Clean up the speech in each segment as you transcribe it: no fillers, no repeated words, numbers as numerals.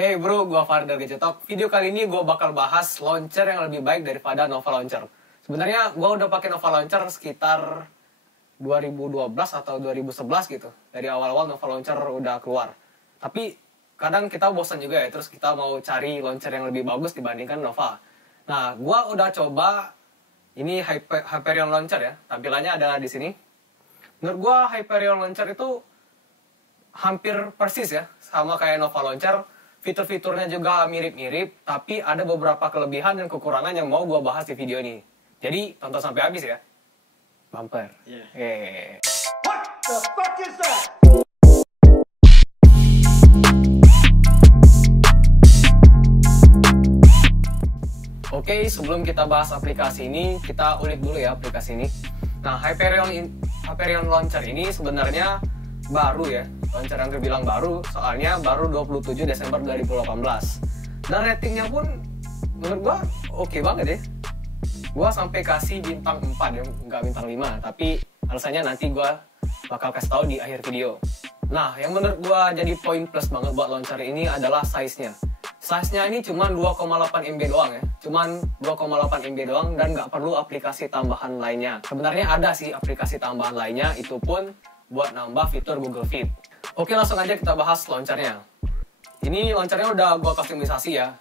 Hey bro, gua Far dari Gadgetalk. Video kali ini gua bakal bahas launcher yang lebih baik daripada Nova Launcher. Sebenarnya gua udah pakai Nova Launcher sekitar 2012 atau 2011 gitu. Dari awal-awal Nova Launcher udah keluar. Tapi kadang kita bosan juga ya, terus kita mau cari launcher yang lebih bagus dibandingkan Nova. Nah, gua udah coba ini Hyperion Launcher ya. Tampilannya ada di sini. Menurut gua Hyperion Launcher itu hampir persis ya, sama kayak Nova Launcher. Fitur-fiturnya juga mirip-mirip, tapi ada beberapa kelebihan dan kekurangan yang mau gue bahas di video ini. Jadi, tonton sampai habis ya. Bumper. Yeah. What the fuck is that? Oke, sebelum kita bahas aplikasi ini, kita ulik dulu ya aplikasi ini. Nah, Hyperion Launcher ini sebenarnya baru ya, launcher yang terbilang baru, soalnya baru 27 Desember 2018. Dan ratingnya pun menurut gua oke banget ya. Gua sampai kasih bintang 4 ya, nggak bintang 5, tapi alasannya nanti gua bakal kasih tahu di akhir video. Nah, yang menurut gua jadi poin plus banget buat launcher ini adalah size-nya. Size-nya ini cuma 2,8 MB doang ya, cuman 2,8 MB doang dan nggak perlu aplikasi tambahan lainnya. Sebenarnya ada sih aplikasi tambahan lainnya, itu pun buat nambah fitur Google Fit. Oke, langsung aja kita bahas launchernya. Ini launchernya udah gua customisasi ya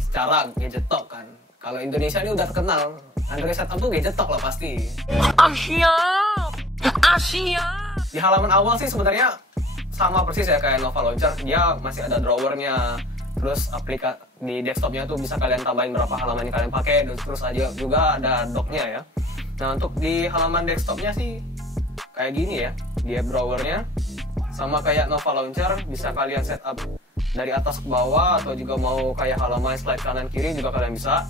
secara Gadgetalk kan. Kalau Indonesia ini udah terkenal, Android setup tuh Gadgetalk lah pasti. Asia. Di halaman awal sih sebenarnya sama persis ya kayak Nova Launcher, dia masih ada drawernya. Terus di desktopnya tuh bisa kalian tambahin berapa halaman yang kalian pakai, terus aja juga ada docknya ya. Nah, untuk di halaman desktopnya sih kayak gini ya, dia drawernya sama kayak Nova Launcher, bisa kalian setup dari atas ke bawah atau juga mau kayak halaman slide kanan kiri juga kalian bisa.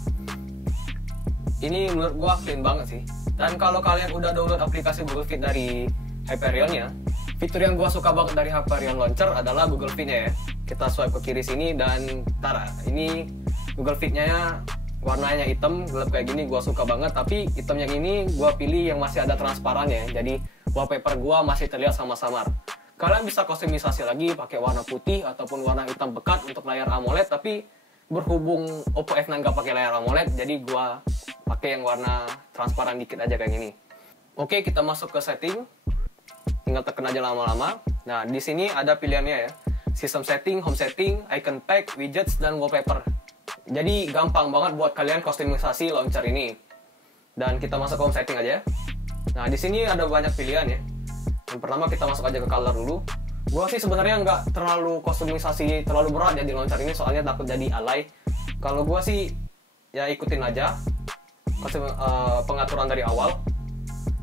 Ini menurut gua clean banget sih. Dan kalau kalian udah download aplikasi Google Fit dari Hyperion ya, fitur yang gua suka banget dari Hyperion Launcher adalah Google Fit-nya ya. Kita swipe ke kiri sini dan ini Google Fit-nya warnanya hitam gelap kayak gini, gua suka banget. Tapi hitam yang ini gua pilih yang masih ada transparannya ya, jadi wallpaper gua masih terlihat samar-samar. Kalian bisa kustomisasi lagi pakai warna putih ataupun warna hitam pekat untuk layar AMOLED, tapi berhubung Oppo F9 nggak pakai layar AMOLED, jadi gua pakai yang warna transparan dikit aja kayak gini. Oke, kita masuk ke setting. Tinggal tekan aja lama-lama. Nah, di sini ada pilihannya ya. System setting, home setting, icon pack, widgets, dan wallpaper. Jadi gampang banget buat kalian kustomisasi launcher ini. Dan kita masuk ke home setting aja. Nah, di sini ada banyak pilihan ya. Yang pertama kita masuk aja ke color dulu. Gua sih sebenarnya nggak terlalu kustomisasi terlalu berat ya di launcher ini, soalnya takut jadi alay. Kalau gua sih ya ikutin aja pengaturan dari awal.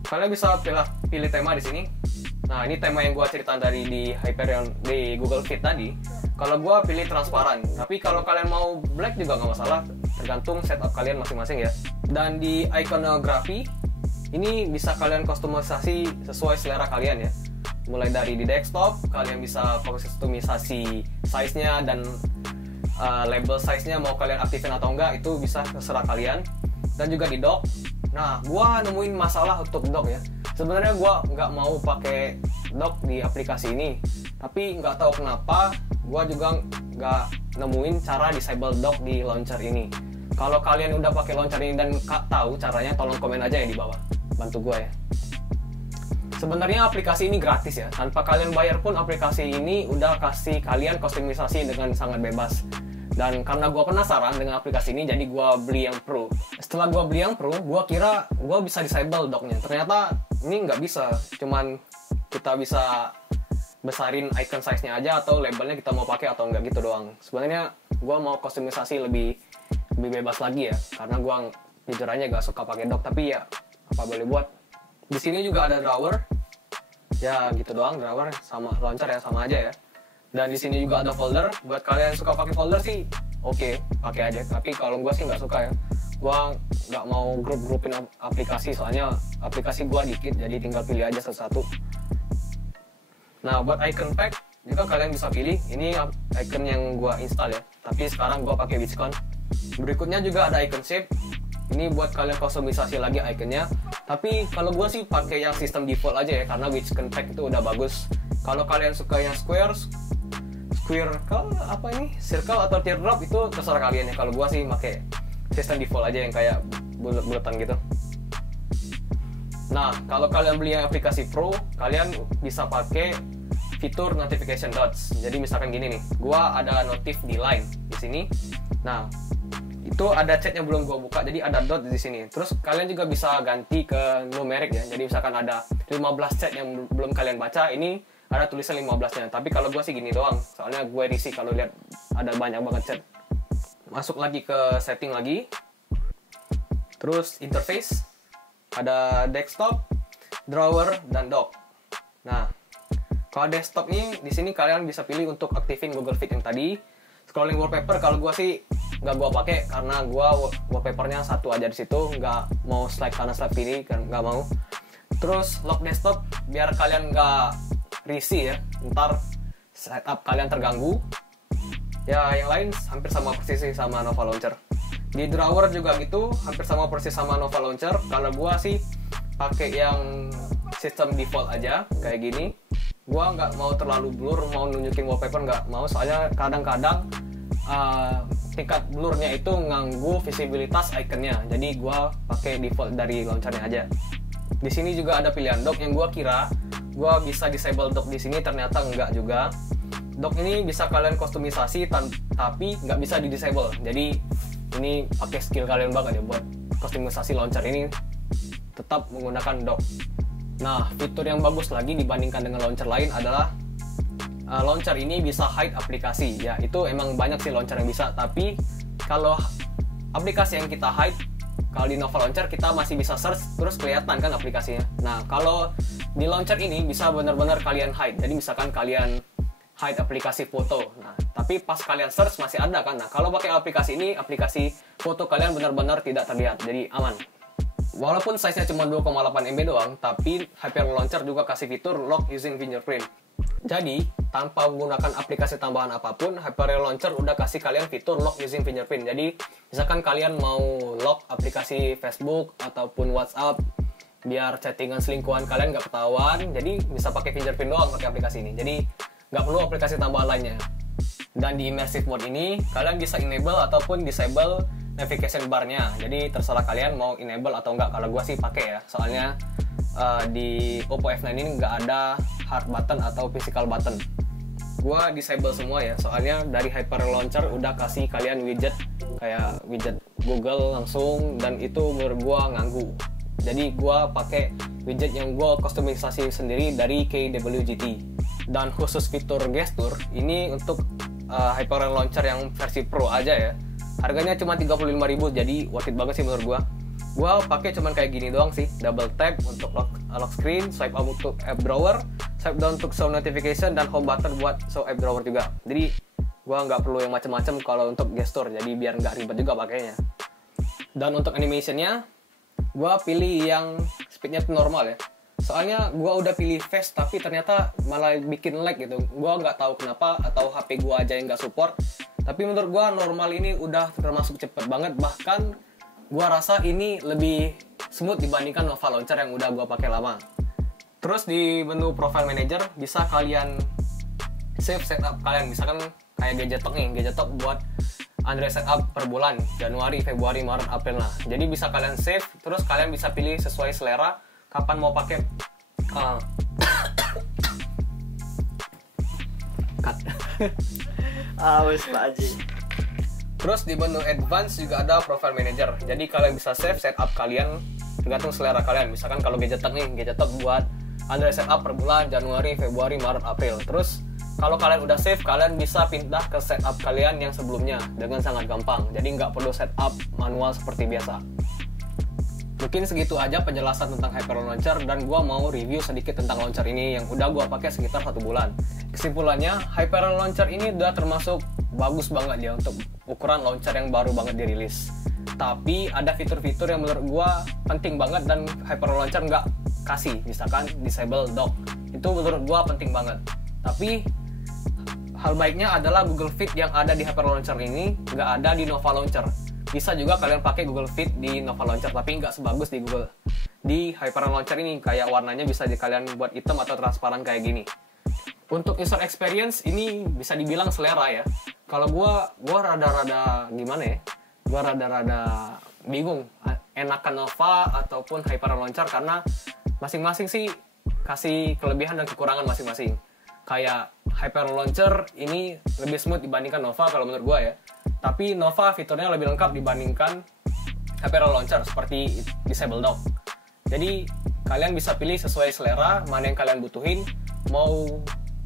Kalian bisa pilih tema di sini. Nah, ini tema yang gua ceritain tadi di Hyperion di Google Fit tadi. Kalau gua pilih transparan, tapi kalau kalian mau black juga nggak masalah, tergantung setup kalian masing-masing ya. Dan di iconografi ini bisa kalian kustomisasi sesuai selera kalian ya. Mulai dari di desktop, kalian bisa kustomisasi size-nya dan label size-nya mau kalian aktifin atau enggak, itu bisa terserah kalian. Dan juga di dock. Nah, gua nemuin masalah untuk dock ya. Sebenarnya gua nggak mau pakai dock di aplikasi ini, tapi nggak tahu kenapa gua juga nggak nemuin cara disable dock di launcher ini. Kalau kalian udah pakai launcher ini dan tahu caranya, tolong komen aja ya di bawah. Bantu gue ya. Sebenarnya aplikasi ini gratis ya. Tanpa kalian bayar pun aplikasi ini udah kasih kalian kustomisasi dengan sangat bebas. Dan karena gue penasaran dengan aplikasi ini, jadi gue beli yang Pro. Setelah gue beli yang Pro, gue kira gue bisa disable docknya. Ternyata ini nggak bisa. Cuman kita bisa besarin icon size-nya aja atau labelnya kita mau pakai atau enggak gitu doang. Sebenarnya gue mau kustomisasi lebih bebas lagi ya. Karena gue jujur aja gak suka pakai dock, tapi ya apa boleh buat. Di sini juga ada drawer. Ya gitu doang, drawer sama launcher ya sama aja ya. Dan di sini juga ada folder. Buat kalian yang suka pakai folder sih oke, pakai aja. Tapi kalau gue sih nggak suka ya. Gue nggak mau grupin aplikasi, soalnya aplikasi gue dikit, jadi tinggal pilih aja satu-satu. Nah, buat icon pack juga kalian bisa pilih. Ini icon yang gue install ya. Tapi sekarang gue pakai Witchcon. Berikutnya juga ada icon shape. Ini buat kalian kustomisasi lagi iconnya. Tapi kalau gue sih pakai yang sistem default aja ya, karena Witchcon pack itu udah bagus. Kalau kalian suka yang square circle atau teardrop itu terserah kalian ya. Kalau gua sih pakai sistem default aja yang kayak bulat-bulatan gitu. Nah, kalau kalian beli yang aplikasi Pro, kalian bisa pakai fitur notification dots. Jadi misalkan gini nih, gua ada notif di Line di sini. Nah, itu ada chat yang belum gua buka, jadi ada dot di sini. Terus kalian juga bisa ganti ke numerik ya. Jadi misalkan ada 15 chat yang belum kalian baca, ini ada tulisan 15-nya. Tapi kalau gua sih gini doang, soalnya gue risih kalau lihat ada banyak banget chat. Masuk lagi ke setting lagi. Terus interface, ada desktop, drawer, dan dock. Nah, kalau desktop ini di sini kalian bisa pilih untuk aktifin Google Fit yang tadi. Scrolling wallpaper kalau gua sih nggak gua pakai karena gua wallpapernya satu aja di situ, nggak mau slide kanan slide kiri kan, nggak mau. Terus lock desktop biar kalian nggak risih ya, ntar setup kalian terganggu. Ya yang lain hampir sama persis sih sama Nova Launcher. Di drawer juga gitu, hampir sama persis sama Nova Launcher. Kalau gua sih pakai yang sistem default aja kayak gini. Gua nggak mau terlalu blur, mau nunjukin wallpaper nggak mau, soalnya kadang-kadang tingkat blurnya itu nganggu visibilitas ikonnya. Jadi gua pakai default dari launchernya aja. Di sini juga ada pilihan dock yang gua kira gua bisa disable dock di sini, ternyata enggak juga. Dock ini bisa kalian kustomisasi tapi nggak bisa di disable. Jadi ini pakai skill kalian banget ya buat kustomisasi launcher ini, tetap menggunakan dock. Nah, fitur yang bagus lagi dibandingkan dengan launcher lain adalah launcher ini bisa hide aplikasi. Ya, itu emang banyak sih launcher yang bisa, tapi kalau aplikasi yang kita hide, kalau di Nova Launcher kita masih bisa search terus kelihatan kan aplikasinya. Nah, kalau di launcher ini bisa benar-benar kalian hide. Jadi misalkan kalian hide aplikasi foto. Nah, tapi pas kalian search masih ada kan. Nah, kalau pakai aplikasi ini, aplikasi foto kalian benar-benar tidak terlihat. Jadi aman. Walaupun size-nya cuma 2,8 MB doang, tapi Hyperion Launcher juga kasih fitur lock using fingerprint. Jadi, tanpa menggunakan aplikasi tambahan apapun, Hyperion Launcher udah kasih kalian fitur lock using fingerprint. Jadi, misalkan kalian mau lock aplikasi Facebook ataupun WhatsApp biar chattingan selingkuhan kalian nggak ketahuan, jadi bisa pakai fingerprint doang pakai aplikasi ini. Jadi, nggak perlu aplikasi tambahan lainnya. Dan di immersive mode ini kalian bisa enable ataupun disable navigation bar-nya. Jadi terserah kalian mau enable atau enggak. Kalau gua sih pakai ya, soalnya di Oppo F9 ini nggak ada hard button atau physical button. Gua disable semua ya, soalnya dari Hyperion Launcher udah kasih kalian widget kayak widget Google langsung, dan itu menurut gua nganggu. Jadi gua pakai widget yang gua kustomisasi sendiri dari KWGT. Dan khusus fitur gestur ini untuk Hyperion Launcher yang versi Pro aja ya. Harganya cuma 35.000, jadi worth it banget sih menurut gua. Gua pakai cuman kayak gini doang sih. Double tap untuk lock screen, swipe up untuk app drawer, swipe down untuk show notification, dan home button buat show app drawer juga. Jadi gua nggak perlu yang macam-macam kalau untuk gestur, jadi biar nggak ribet juga pakainya. Dan untuk animationnya, gua pilih yang speednya normal ya. Soalnya gue udah pilih fast tapi ternyata malah bikin lag gitu. Gue nggak tahu kenapa, atau HP gue aja yang nggak support. Tapi menurut gue normal ini udah termasuk cepet banget. Bahkan gue rasa ini lebih smooth dibandingkan Nova Launcher yang udah gue pakai lama. Terus di menu Profile Manager bisa kalian save setup kalian. Misalkan kayak Gadgetalk nih, Gadgetalk buat Android setup per bulan, Januari, Februari, Maret, April. Nah, jadi bisa kalian save. Terus kalian bisa pilih sesuai selera kapan mau pakai wes Pak Haji. Terus di menu Advance juga ada Profile Manager. Jadi kalian bisa save setup kalian tergantung selera kalian. Misalkan kalau Gadgetalk nih, Gadgetalk buat Android setup per bulan, Januari, Februari, Maret, April. Terus kalau kalian udah save, kalian bisa pindah ke setup kalian yang sebelumnya dengan sangat gampang. Jadi nggak perlu setup manual seperti biasa. Mungkin segitu aja penjelasan tentang Hyperion Launcher, dan gue mau review sedikit tentang launcher ini yang udah gue pakai sekitar 1 bulan. Kesimpulannya, Hyperion Launcher ini udah termasuk bagus banget ya untuk ukuran launcher yang baru banget dirilis. Tapi ada fitur-fitur yang menurut gue penting banget dan Hyperion Launcher nggak kasih, misalkan disable dock. Itu menurut gue penting banget. Tapi hal baiknya adalah Google Fit yang ada di Hyperion Launcher ini nggak ada di Nova Launcher. Bisa juga kalian pakai Google Fit di Nova Launcher, tapi nggak sebagus di Hyperion Launcher ini. Kayak warnanya bisa kalian buat hitam atau transparan kayak gini. Untuk user experience ini bisa dibilang selera ya. Kalau gua rada-rada gimana ya? Gua rada-rada bingung enakan Nova ataupun Hyper Launcher karena masing-masing sih kasih kelebihan dan kekurangan masing-masing. Kayak Hyper Launcher ini lebih smooth dibandingkan Nova kalau menurut gua ya. Tapi Nova fiturnya lebih lengkap dibandingkan Hyper Launcher seperti Disable Dock. Jadi kalian bisa pilih sesuai selera mana yang kalian butuhin, mau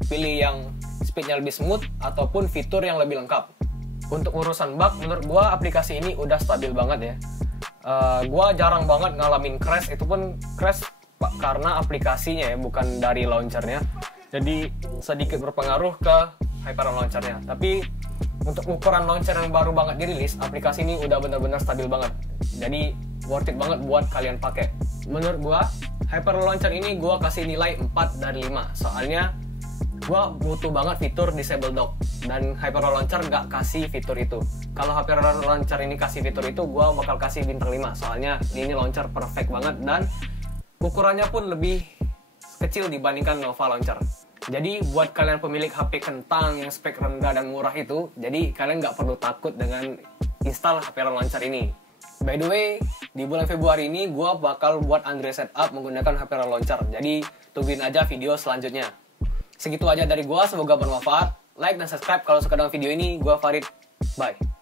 pilih yang speednya lebih smooth ataupun fitur yang lebih lengkap. Untuk urusan bug, menurut gua aplikasi ini udah stabil banget ya. Gua jarang banget ngalamin crash, itu pun crash karena aplikasinya ya, bukan dari launchernya. Jadi sedikit berpengaruh ke Hyper Launchernya. Tapi untuk ukuran launcher yang baru banget dirilis, aplikasi ini udah benar-benar stabil banget. Jadi worth it banget buat kalian pakai. Menurut gua, Hyper Launcher ini gua kasih nilai 4 dari 5. Soalnya gua butuh banget fitur Disable Dock dan Hyper Launcher nggak kasih fitur itu. Kalau Hyper Launcher ini kasih fitur itu, gua bakal kasih bintang 5. Soalnya ini launcher perfect banget dan ukurannya pun lebih kecil dibandingkan Nova Launcher. Jadi buat kalian pemilik HP kentang yang spek rendah dan murah itu, jadi kalian nggak perlu takut dengan install Hyper Launcher ini. By the way, di bulan Februari ini gue bakal buat Android setup menggunakan Hyper Launcher. Jadi tungguin aja video selanjutnya. Segitu aja dari gue, semoga bermanfaat. Like dan subscribe kalau suka dengan video ini. Gue Farid, bye.